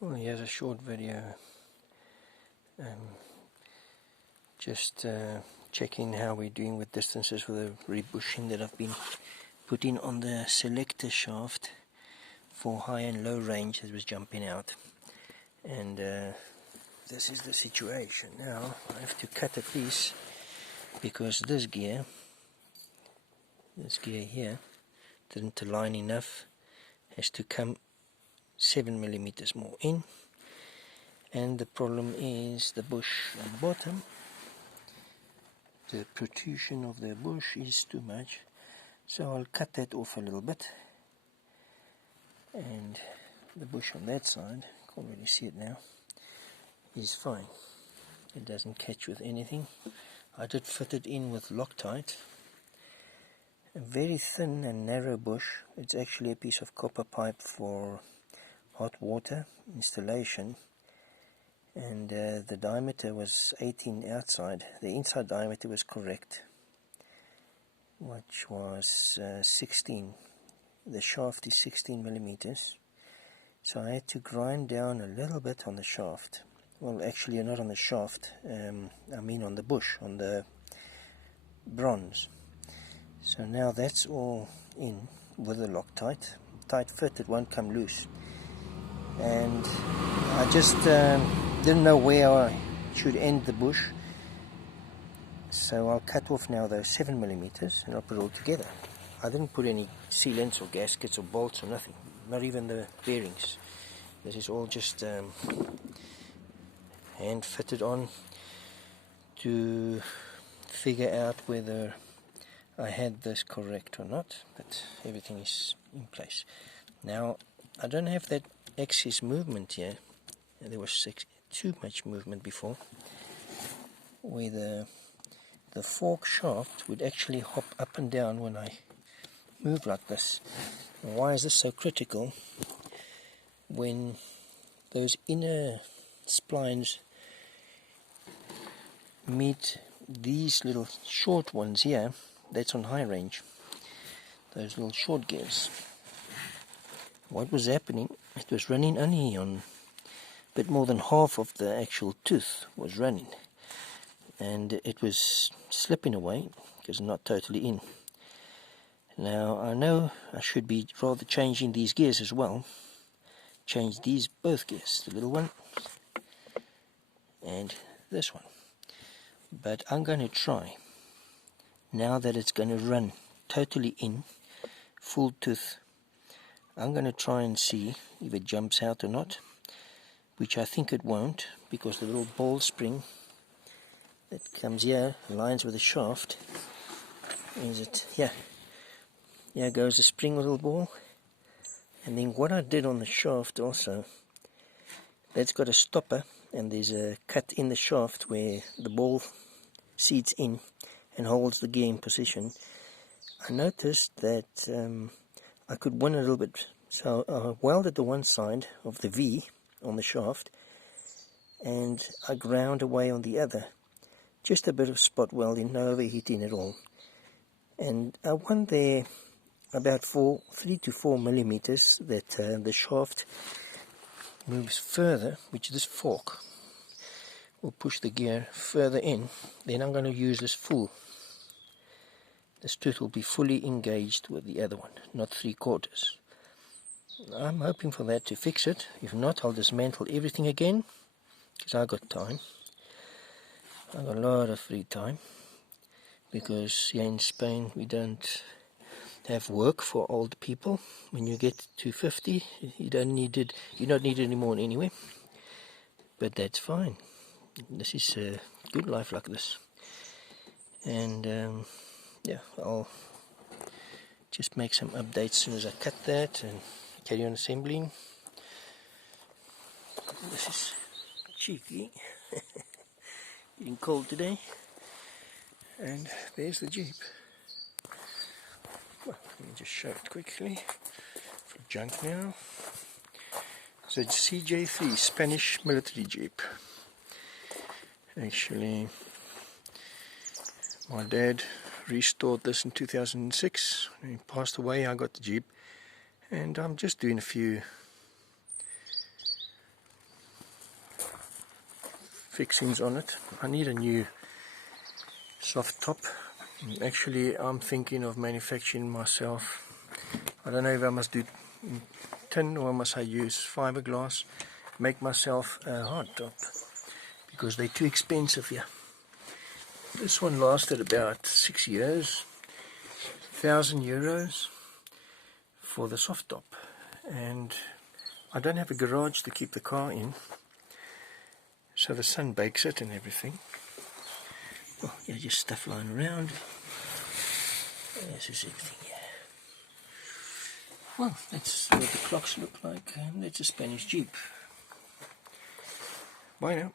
Well, here's a short video, just checking how we're doing with distances for the rebushing that I've been putting on the selector shaft for high and low range that was jumping out. And this is the situation. Now I have to cut a piece because this gear here didn't align enough, has to come 7mm more in. And the problem is the bush at the bottom. The protrusion of the bush is too much, so I'll cut that off a little bit. And the bush on that side, can't really see it now, is fine. It doesn't catch with anything. I did fit it in with Loctite. A very thin and narrow bush. It's actually a piece of copper pipe for hot water installation. And the diameter was 18 outside. The inside diameter was correct, which was 16. The shaft is 16mm. So I had to grind down a little bit on the shaft. Well, actually not on the shaft, I mean on the bush, on the bronze. So now that's all in with the Loctite. Tight fit, it won't come loose. And I just didn't know where I should end the bush, so I'll cut off now those 7mm and I'll put it all together. I didn't put any sealants or gaskets or bolts or nothing, not even the bearings. This is all just hand fitted on to figure out whether I had this correct or not, but everything is in place. Now I don't have that excess movement here. There was too much movement before, where the fork shaft would actually hop up and down when I move like this. And why is this so critical? When those inner splines meet these little short ones here, that's on high range, those little short gears. What was happening, it was running only on a bit more than half of the actual tooth was running, and it was slipping away because not totally in. Now I know I should be rather changing these gears as well. Change these both gears, the little one and this one. But I'm going to try, now that it's going to run totally in, full tooth, I'm going to try and see if it jumps out or not, which I think it won't, because the little ball spring that comes here, aligns with the shaft. Is it here? Here goes the spring little ball. And then what I did on the shaft also, that's got a stopper, and there's a cut in the shaft where the ball seats in and holds the gear in position. I noticed that I could win a little bit, so I welded the one side of the V on the shaft and I ground away on the other. Just a bit of spot welding, no overheating at all. And I won there about 3 to 4 millimeters that the shaft moves further, which this fork will push the gear further in. Then I'm going to use this full. This tooth will be fully engaged with the other one, not 3/4. I'm hoping for that to fix it. If not, I'll dismantle everything again, because I got time. I got a lot of free time, because here in Spain we don't have work for old people. When you get to 50, you're not needed anymore anyway. But that's fine. This is a good life like this. And yeah, I'll just make some updates as soon as I cut that and carry on assembling. This is cheeky. Getting cold today. And there's the Jeep. Well, let me just show it quickly for junk now. It's a CJ3 Spanish military Jeep. Actually, my dad restored this in 2006. When he passed away, I got the Jeep, and I'm just doing a few fixings on it. I need a new soft top. Actually, I'm thinking of manufacturing myself. I don't know if I must do tin or must I use fiberglass. Make myself a hard top because they're too expensive here. This one lasted about 6 years, €1,000 for the soft top, and I don't have a garage to keep the car in, so the sun bakes it and everything. Oh, yeah, just stuff lying around. This is everything here. Well, that's what the clocks look like, and that's a Spanish Jeep. Bye now.